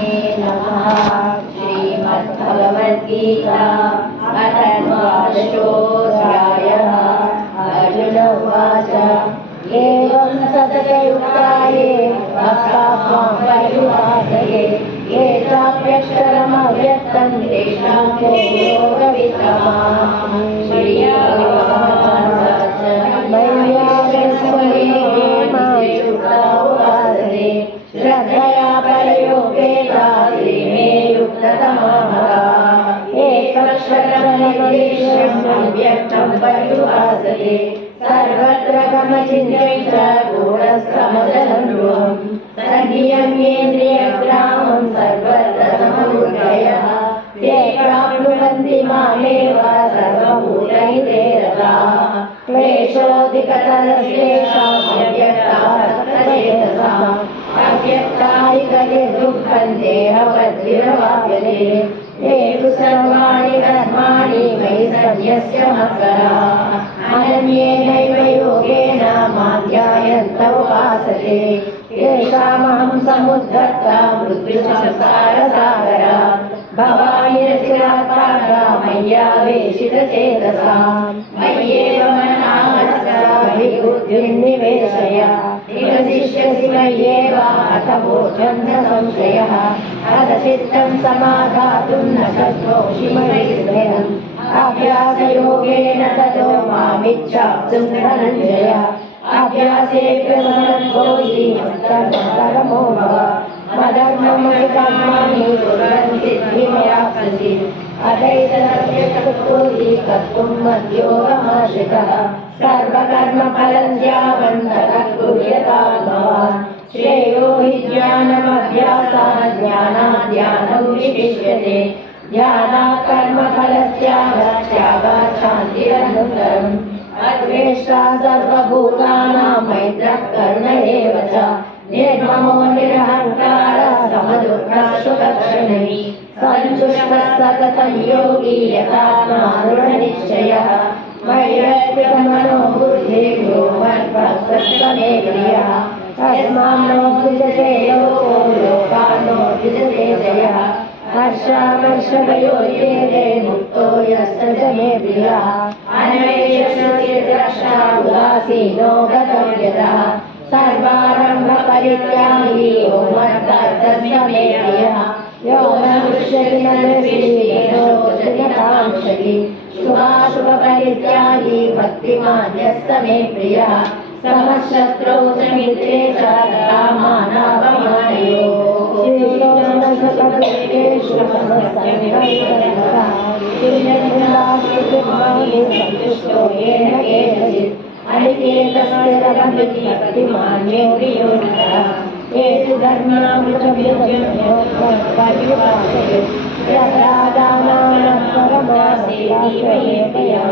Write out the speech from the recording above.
परमात्मने नमः श्रीमद्भगवद्गीता अथर्वादशोऽध्यायः अर्जुन उवाच एवं सततयुक्ताये श्रद्धया परयो एकक्षरमनिर्देशं परिभासते सर्वत्र गमचिन्यैत्र गूढस्तमदनुरूहं सनियम्येन्द्रियग्रामं सर्वत्र समनुदयः ते प्राप्नुवन्ति मामेव सर्वभूतैते रताः क्लेशोऽधिकतरस्तेषां देहवद्भिरवाप्यते ये तु सर्वाणि कर्माणि मयि सन्न्यस्य मकराः अनन्येनैव योगेन माध्यायन्त उपासते येषामहं समुद्धर्ता मृत्युसंसारसागरा भवानि रचिरात्मागा मय्यावेशितचेतसाम् मय्येव मनामस्विबुद्धिर्निवेशय निवसिष्यसि मय्येव अथ भोजं न संशयः अथ चित्तं समाधातुं न शक्नोषि मयि स्मरम् अभ्यासयोगेन ततो मामिच्छाप्तुं धनञ्जय अभ्यासेऽप्यवनद्धोषि परमो भव मदर्ममि कर्माणि कुर्वन् सिद्धिमवाप्स्यसि अदैतदप्यक्रोधि कर्तुं मद्योगमाश्रितः सर्वकर्मफलं यावन्तः कुर्यतां भवान् श्रेयो हि ज्ञानमभ्यासात् ज्ञानाद् विशिष्यते ध्यानात् कर्मफलत्यागात् त्यागात् अद्वेष्टा सर्वभूतानां मैत्रः कर्ण एव च। निर्ममो निरहङ्कारः समदुःखसुलक्षणैः सन्तुष्टः सततं योगी यथात्मा दृढनिश्चयः मय्यर्पितमनो बुद्धिर्यो मद्भक्तः प्रियः द्विजते लोको लोकानो द्विजते जयः हर्षामर्षभयोद्वेगे मुक्तो यस्य च मे प्रियः यो यो न दृश्यति न काङ्क्षति शुभाशुभपरित्यागी भक्तिमान् यस्य मे प्रियः समशत्रौ च मित्रे च तथा मानापमानयो श्रीलोकसकलेषु सन्तुष्टो येन केनचित् अनिकेतस्थिरभक्तिमान्यो प्रियोनः एतु धर्मामृतव्यजन्यो पर्युपासते यदादानां परमासेवये प्रियः